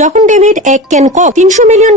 যখন ডেভিড এক can cock $300 million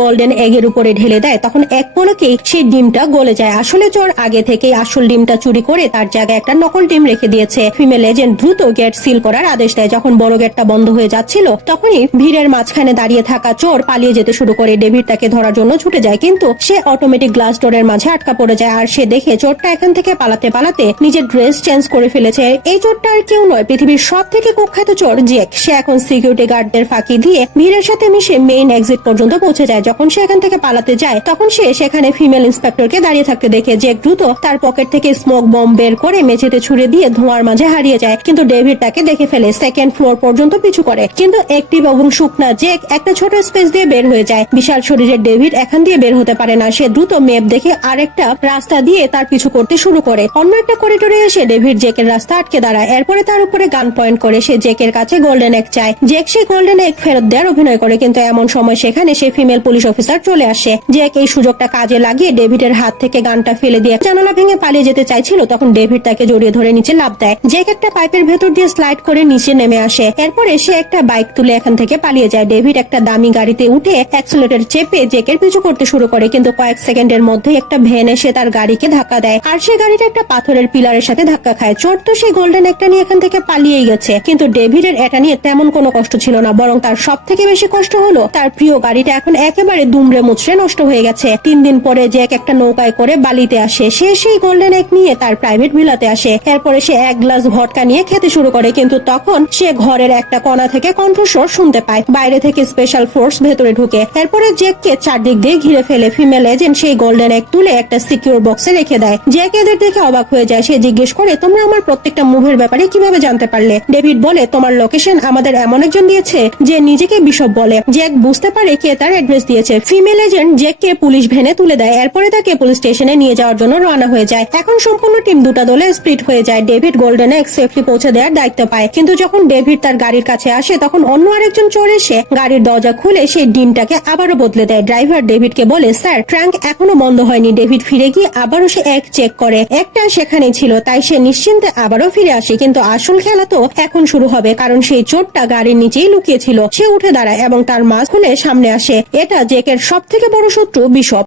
golden এগের উপরে ঢেলে দেয়, তখন এক পলকেই সেই ডিমটা গলে যায়। আসলে চোর আগে থেকেই আসল ডিমটা চুরি করে তার জায়গায় একটা নকল ডিম রেখে দিয়েছে। ফিমেল এজেন্ট দ্রুত গেট সিল করার আদেশ দেয়। যখন বড় গেটটা বন্ধ হয়ে যাচ্ছিল, তখনই ভিড়ের মাঝখানে দাঁড়িয়ে থাকা চোর পালিয়ে যেতে শুরু করে। ডেভিড তাকে ধরার জন্য ছুটে যায়, কিন্তু সে অটোমেটিক গ্লাস ডোরের মাঝে আটকা পড়ে যায়। আর সে দেখে চোরটা এখান থেকে পালাতে পালাতে নিজের ড্রেস চেঞ্জ করে ফেলেছে। এই চোরটা আর কেউ নয়, পৃথিবীর সব থেকে কুখ্যাত চোর জ্যাক। সে এখন সিকিউরিটি গার্ডদের ফাঁকি দিয়ে ভিড়ের সাথে মিশে মেইন এক্সিট পর্যন্ত পৌঁছে যায়। যখন সে এখান থেকে পালাতে যায়, তখন সে সেখানে ফিমেল ইন্সপেক্টরকে দাঁড়িয়ে থাকতে দেখে জ্যাক দ্রুত তার পকেট থেকে স্মোক বম্ব বের করে মেঝেতে ছুড়ে দিয়ে ধোঁয়ার মাঝে হারিয়ে যায়। কিন্তু ডেভিড তাকে দেখে ফেলে, সেকেন্ড ফ্লোর পর্যন্ত পিছু করে। কিন্তু অ্যাক্টিভ এবং শুকনা জ্যাক একটা ছোট স্পেস দিয়ে বের হয়ে যায়। বিশাল শরীরের ডেভিড এখান দিয়ে বের হতে পারে না। সে দ্রুত ম্যাপ দেখে আরেকটা রাস্তা দিয়ে তার পিছু করতে শুরু করে। অন্য একটা করিডোরে এসে ডেভিড জ্যাকের রাস্তা আটকে দাঁড়ায়। এরপরে তার উপরে গান পয়েন্ট করে সে জ্যাকের কাছে গোল্ডেন এগ চায়। জ্যাক সেই গোল্ডেন এগ ফেরত দেওয়ার অভিনয় করে, কিন্তু এমন সময় সেখানে সে ফিমেল পুলিশ অফিসার চলে আসে। জ্যাক এই সুযোগটা কাজে লাগিয়ে ডেভিডের হাত থেকে গানটা ফেলে দিয়ে জানালা ভেঙে পালিয়ে যেতে চাইছিল। তখন ডেভিড তাকে জড়িয়ে ধরে নিচে লাফ দেয়। জ্যাক একটা পাইপের ভেতর দিয়ে স্লাইড করে নিচে নেমে আসে। এরপরে সে একটা বাইক তুলে এখান থেকে পালিয়ে যায়। ডেভিড একটা দামি গাড়িতে উঠে অ্যাক্সিলারেটর চেপে জ্যাকের পিছু করতে শুরু করে, কিন্তু কয়েক সেকেন্ডের মধ্যে একটা ভ্যান এসে তার গাড়িকে ধাক্কা দেয়। আর সেই গাড়িটা একটা পাথরের পিলারের সাথে ধাক্কা খায়। চোর তো সেই গোল্ডেন একটা নিয়ে এখান থেকে পালিয়েই গেছে, কিন্তু ডেভিডের এটা নিয়ে তেমন কোনো কষ্ট ছিল না, বরং তার সব থেকে বেশি কষ্ট হলো তার প্রিয় গাড়িটা এখন একেবারে দুমড়ে মুচড়ে নষ্ট হয়ে গেছে। 3 দিন পরে জ্যাক একটা নৌকায় করে বালিতে আসে। সে সেই গোল্ডেন এগ নিয়ে তার প্রাইভেট ভিলাতে আসে। এরপরে সে এক গ্লাস ভদকা নিয়ে খেতে শুরু করে, কিন্তু তখন সে ঘরের একটা কোণা থেকে কণ্ঠস্বর শুনতে পায়। বাইরে থেকে স্পেশাল ফোর্স ভেতরে ঢুকে। এরপরে জ্যাককে চারদিক দিয়ে ঘিরে ফেলে। ফিমেল এজেন্ট সেই গোল্ডেন এগ তুলে একটা সিকিউর বক্সে রেখে দেয়। জ্যাক এদের দেখে অবাক হয়ে যায়। সে জিজ্ঞেস করে, তোমরা আমার প্রত্যেকটা মুভের ব্যাপারে কিভাবে জানতে পারলে? ডেভিড বলে, তোমার লোকেশন আমাদের এমন একজন দিয়েছে যে নিজেকে বিশপ বলে। জ্যাক বুঝতে পারে কে তার অ্যাড্রেস দিয়েছে। ফিমেল এজেন্ট জ্যাককে পুলিশ ভ্যানে তুলে দেয়। এরপরে তাকে পুলিশ স্টেশনে নিয়ে যাওয়ার জন্য রওনা হয়ে যায়। এখন সম্পূর্ণ টিম দুটা দলে স্প্লিট হয়ে যায়। ডেভিড গোল্ডেন এগ সেফলি পৌঁছে দেওয়ার দায়িত্ব পায়, কিন্তু যখন ডেভিড তার গাড়ির কাছে আসে, তখন অন্য আরেকজন চোর এসে গাড়ির দরজা খুলে সেই ডিমটাকে আবারও বদলে দেয়। ড্রাইভার ডেভিডকে বলে, স্যার ট্রাঙ্ক এখনো বন্ধ হয়নি। ডেভিড ফিরে গিয়ে আবারও সে এগ চেক করে, একটা সেখানে ছিল, তাই সে নিশ্চিন্তে আবারও ফিরে আসে। কিন্তু আসল খেলা তো এখন শুরু হবে, কারণ সেই চোরটা গাড়ির নিচেই লুকিয়ে ছিল। সে উঠে দাঁড়ায় এবং তার মাস্ক খুলে সামনে আসে। এটা জ্যাকের সব থেকে বড় শত্রু বিশপ।